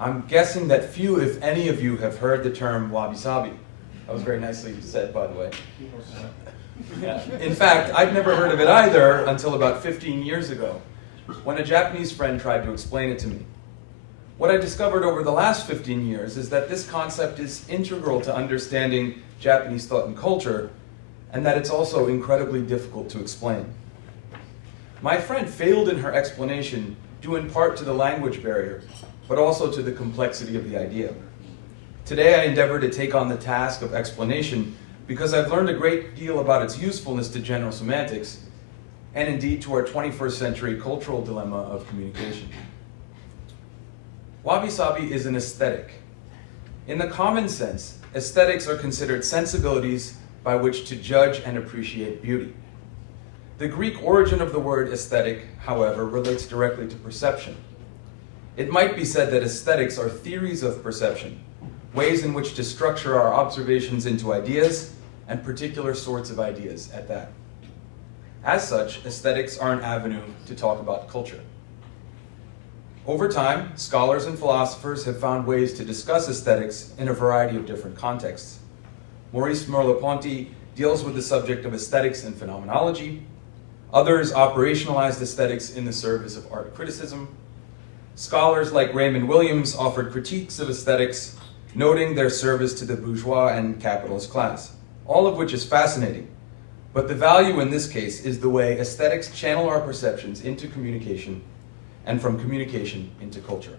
I'm guessing that few, if any of you, have heard the term Wabi Sabi. That was very nicely said, by the way. In fact, I'd never heard of it either until about 15 years ago, when a Japanese friend tried to explain it to me. What I discovered over the last 15 years is that this concept is integral to understanding Japanese thought and culture, and that it's also incredibly difficult to explain. My friend failed in her explanation due in part to the language barrier, but also to the complexity of the idea. Today I endeavor to take on the task of explanation because I've learned a great deal about its usefulness to general semantics, and indeed to our 21st century cultural dilemma of communication. Wabi Sabi is an aesthetic. In the common sense, aesthetics are considered sensibilities by which to judge and appreciate beauty. The Greek origin of the word aesthetic, however, relates directly to perception. It might be said that aesthetics are theories of perception, ways in which to structure our observations into ideas, and particular sorts of ideas at that. As such, aesthetics are an avenue to talk about culture. Over time, scholars and philosophers have found ways to discuss aesthetics in a variety of different contexts. Maurice Merleau-Ponty deals with the subject of aesthetics and phenomenology. Others operationalized aesthetics in the service of art criticism. Scholars like Raymond Williams offered critiques of aesthetics, noting their service to the bourgeois and capitalist class, all of which is fascinating. But the value in this case is the way aesthetics channel our perceptions into communication, and from communication into culture.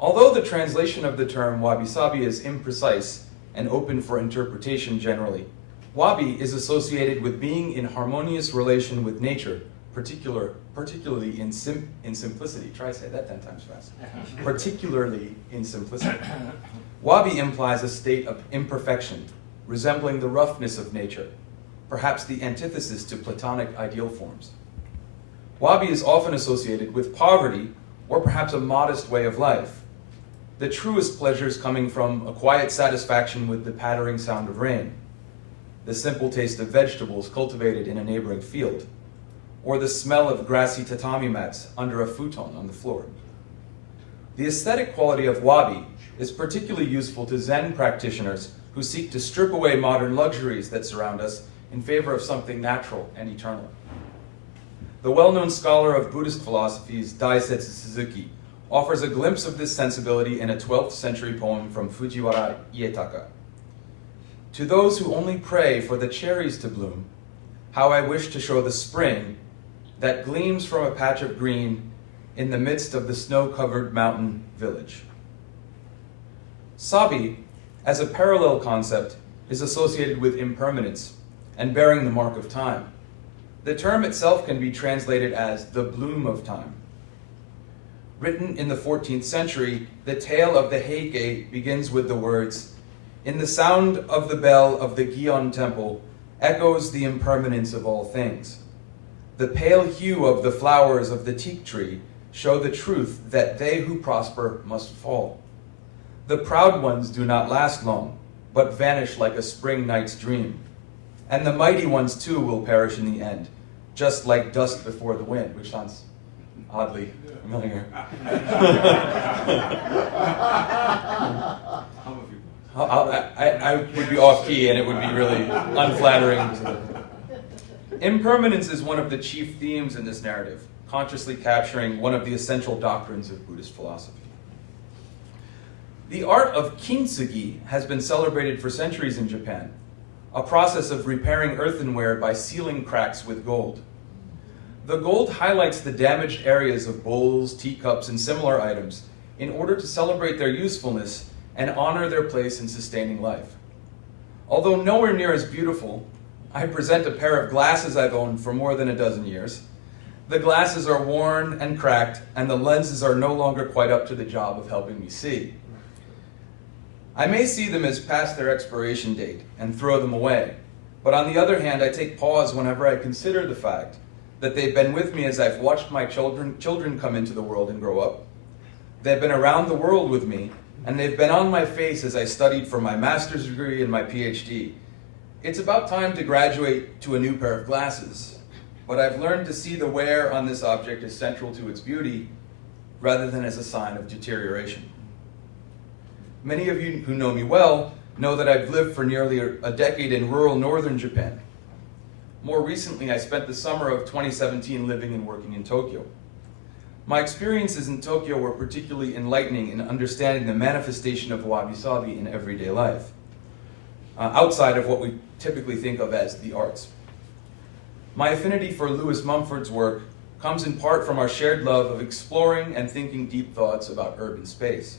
Although the translation of the term wabi-sabi is imprecise and open for interpretation generally, wabi is associated with being in harmonious relation with nature, particularly in simplicity. Try to say that 10 times fast. Particularly in simplicity. Wabi implies a state of imperfection, resembling the roughness of nature, perhaps the antithesis to Platonic ideal forms. Wabi is often associated with poverty, or perhaps a modest way of life. The truest pleasures coming from a quiet satisfaction with the pattering sound of rain, the simple taste of vegetables cultivated in a neighboring field, or the smell of grassy tatami mats under a futon on the floor. The aesthetic quality of wabi is particularly useful to Zen practitioners who seek to strip away modern luxuries that surround us in favor of something natural and eternal. The well-known scholar of Buddhist philosophies, Daisetsu Suzuki, offers a glimpse of this sensibility in a 12th century poem from Fujiwara Ietaka. To those who only pray for the cherries to bloom, how I wish to show the spring that gleams from a patch of green in the midst of the snow-covered mountain village. Sabi, as a parallel concept, is associated with impermanence and bearing the mark of time. The term itself can be translated as the bloom of time. Written in the 14th century, the tale of the Heike begins with the words, "In the sound of the bell of the Gion temple echoes the impermanence of all things. The pale hue of the flowers of the teak tree show the truth that they who prosper must fall. The proud ones do not last long, but vanish like a spring night's dream. And the mighty ones too will perish in the end, just like dust before the wind," which sounds oddly familiar. I would be off key and it would be really unflattering. Impermanence is one of the chief themes in this narrative, consciously capturing one of the essential doctrines of Buddhist philosophy. The art of kintsugi has been celebrated for centuries in Japan, a process of repairing earthenware by sealing cracks with gold. The gold highlights the damaged areas of bowls, teacups, and similar items in order to celebrate their usefulness and honor their place in sustaining life. Although nowhere near as beautiful, I present a pair of glasses I've owned for more than a dozen years. The glasses are worn and cracked, and the lenses are no longer quite up to the job of helping me see. I may see them as past their expiration date and throw them away, but on the other hand, I take pause whenever I consider the fact that they've been with me as I've watched my children come into the world and grow up. They've been around the world with me, and they've been on my face as I studied for my master's degree and my PhD. It's about time to graduate to a new pair of glasses, but I've learned to see the wear on this object as central to its beauty, rather than as a sign of deterioration. Many of you who know me well know that I've lived for nearly a decade in rural northern Japan. More recently, I spent the summer of 2017 living and working in Tokyo. My experiences in Tokyo were particularly enlightening in understanding the manifestation of Wabi Sabi in everyday life, outside of what we typically think of as the arts. My affinity for Lewis Mumford's work comes in part from our shared love of exploring and thinking deep thoughts about urban space.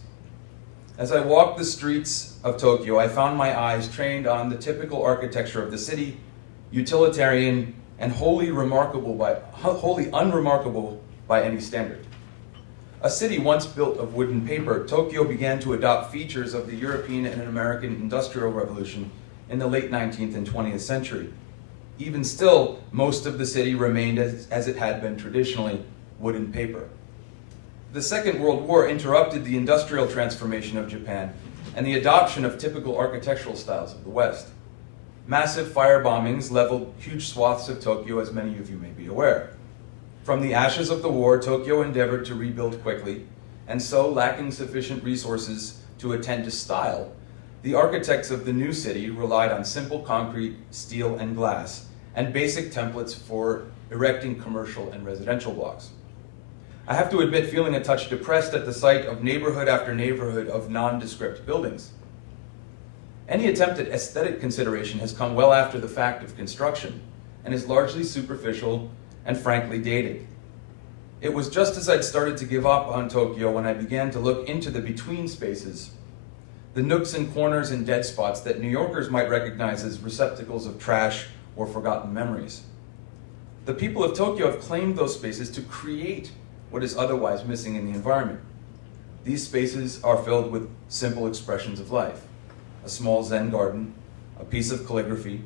As I walked the streets of Tokyo, I found my eyes trained on the typical architecture of the city, utilitarian and wholly unremarkable by any standard. A city once built of wood and paper, Tokyo began to adopt features of the European and American Industrial Revolution in the late 19th and 20th century. Even still, most of the city remained as it had been traditionally, wood and paper. The Second World War interrupted the industrial transformation of Japan and the adoption of typical architectural styles of the West. Massive fire bombings leveled huge swaths of Tokyo, as many of you may be aware. From the ashes of the war, Tokyo endeavored to rebuild quickly, and so, lacking sufficient resources to attend to style, the architects of the new city relied on simple concrete, steel, and glass, and basic templates for erecting commercial and residential blocks. I have to admit feeling a touch depressed at the sight of neighborhood after neighborhood of nondescript buildings. Any attempt at aesthetic consideration has come well after the fact of construction, and is largely superficial and frankly dated. It was just as I'd started to give up on Tokyo when I began to look into the between spaces, the nooks and corners and dead spots that New Yorkers might recognize as receptacles of trash or forgotten memories. The people of Tokyo have claimed those spaces to create what is otherwise missing in the environment. These spaces are filled with simple expressions of life: a small Zen garden, a piece of calligraphy,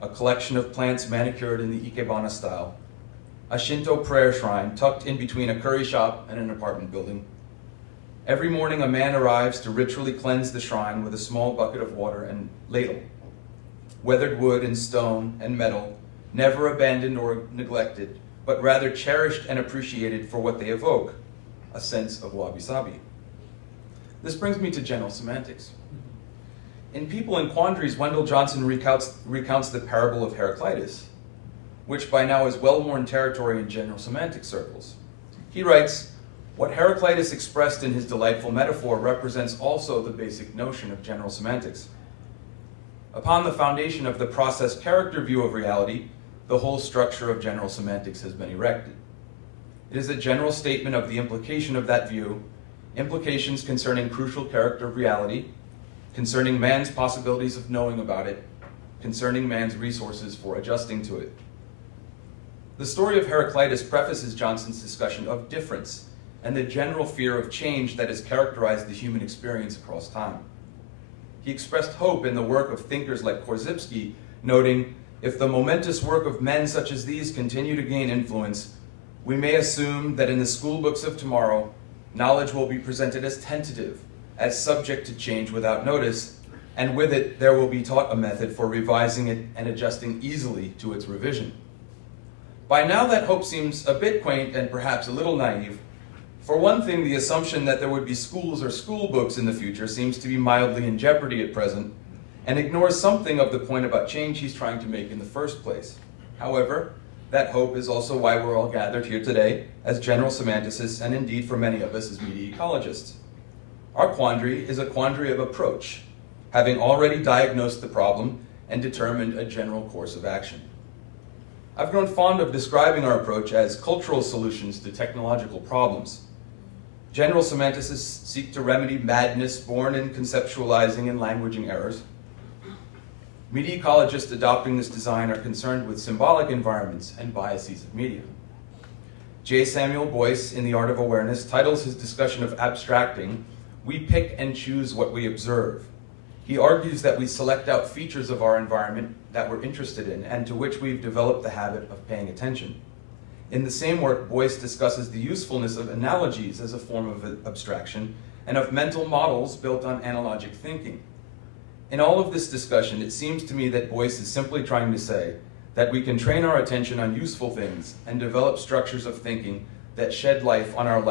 a collection of plants manicured in the Ikebana style, a Shinto prayer shrine tucked in between a curry shop and an apartment building. Every morning a man arrives to ritually cleanse the shrine with a small bucket of water and ladle. Weathered wood and stone and metal, never abandoned or neglected, but rather cherished and appreciated for what they evoke, a sense of Wabi Sabi. This brings me to general semantics. In People in Quandaries, Wendell Johnson recounts the parable of Heraclitus, which by now is well-worn territory in general semantics circles. He writes, "What Heraclitus expressed in his delightful metaphor represents also the basic notion of general semantics. Upon the foundation of the process character view of reality, the whole structure of general semantics has been erected. It is a general statement of the implication of that view, implications concerning crucial character of reality, concerning man's possibilities of knowing about it, concerning man's resources for adjusting to it." The story of Heraclitus prefaces Johnson's discussion of difference and the general fear of change that has characterized the human experience across time. He expressed hope in the work of thinkers like Korzybski, noting, "If the momentous work of men such as these continue to gain influence, we may assume that in the school books of tomorrow, knowledge will be presented as tentative, as subject to change without notice, and with it there will be taught a method for revising it and adjusting easily to its revision." By now that hope seems a bit quaint and perhaps a little naive. For one thing, the assumption that there would be schools or school books in the future seems to be mildly in jeopardy at present, and ignores something of the point about change he's trying to make in the first place. However, that hope is also why we're all gathered here today as general semanticists, and indeed for many of us as media ecologists. Our quandary is a quandary of approach, having already diagnosed the problem and determined a general course of action. I've grown fond of describing our approach as cultural solutions to technological problems. General semanticists seek to remedy madness born in conceptualizing and languaging errors. Media ecologists adopting this design are concerned with symbolic environments and biases of media. J. Samuel Boyce, in The Art of Awareness, titles his discussion of abstracting, "We pick and choose what we observe." He argues that we select out features of our environment that we're interested in and to which we've developed the habit of paying attention. In the same work, Boyce discusses the usefulness of analogies as a form of abstraction and of mental models built on analogic thinking. In all of this discussion, it seems to me that Boyce is simply trying to say that we can train our attention on useful things and develop structures of thinking that shed life on our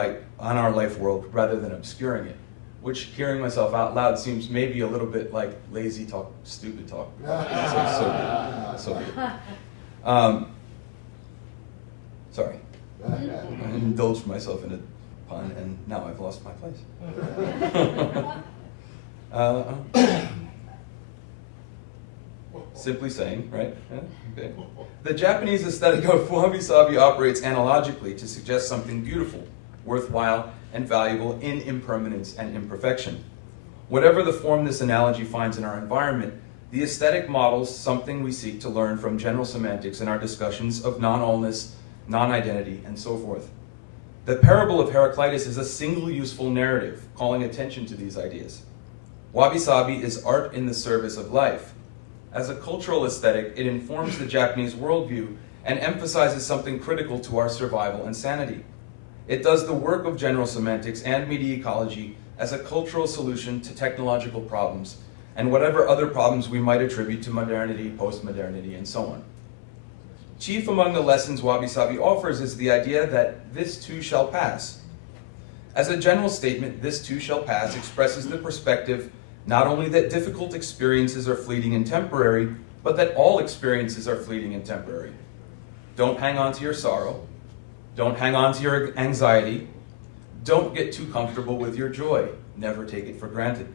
life world rather than obscuring it. Which, hearing myself out loud, seems maybe a little bit like lazy talk, stupid talk. So good. Sorry. I indulged myself in a pun, and now I've lost my place. Simply saying, right? Yeah, okay. The Japanese aesthetic of Wabi Sabi operates analogically to suggest something beautiful, worthwhile, and valuable in impermanence and imperfection. Whatever the form this analogy finds in our environment, the aesthetic models something we seek to learn from general semantics in our discussions of non-allness, non-identity, and so forth. The parable of Heraclitus is a single useful narrative calling attention to these ideas. Wabi Sabi is art in the service of life. As a cultural aesthetic, it informs the Japanese worldview and emphasizes something critical to our survival and sanity. It does the work of general semantics and media ecology as a cultural solution to technological problems and whatever other problems we might attribute to modernity, post-modernity, and so on. Chief among the lessons Wabi Sabi offers is the idea that this too shall pass. As a general statement, this too shall pass expresses the perspective not only that difficult experiences are fleeting and temporary, but that all experiences are fleeting and temporary. Don't hang on to your sorrow. Don't hang on to your anxiety. Don't get too comfortable with your joy. Never take it for granted.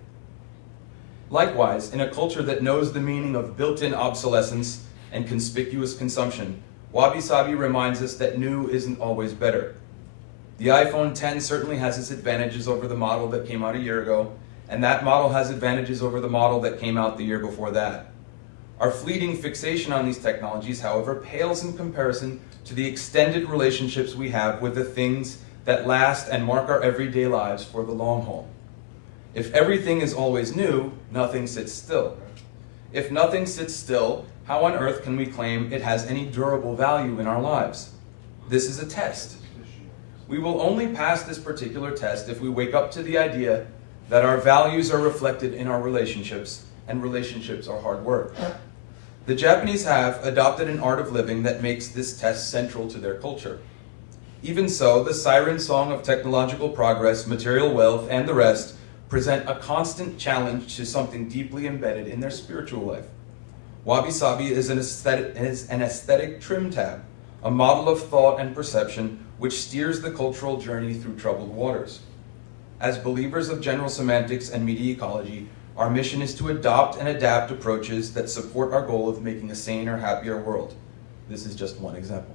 Likewise, in a culture that knows the meaning of built-in obsolescence and conspicuous consumption, Wabi Sabi reminds us that new isn't always better. The iPhone X certainly has its advantages over the model that came out a year ago, and that model has advantages over the model that came out the year before that. Our fleeting fixation on these technologies, however, pales in comparison to the extended relationships we have with the things that last and mark our everyday lives for the long haul. If everything is always new, nothing sits still. If nothing sits still, how on earth can we claim it has any durable value in our lives? This is a test. We will only pass this particular test if we wake up to the idea that our values are reflected in our relationships, and relationships are hard work. The Japanese have adopted an art of living that makes this test central to their culture. Even so, the siren song of technological progress, material wealth, and the rest present a constant challenge to something deeply embedded in their spiritual life. Wabi Sabi is an aesthetic trim tab, a model of thought and perception which steers the cultural journey through troubled waters. As believers of general semantics and media ecology, our mission is to adopt and adapt approaches that support our goal of making a saner, happier world. This is just one example.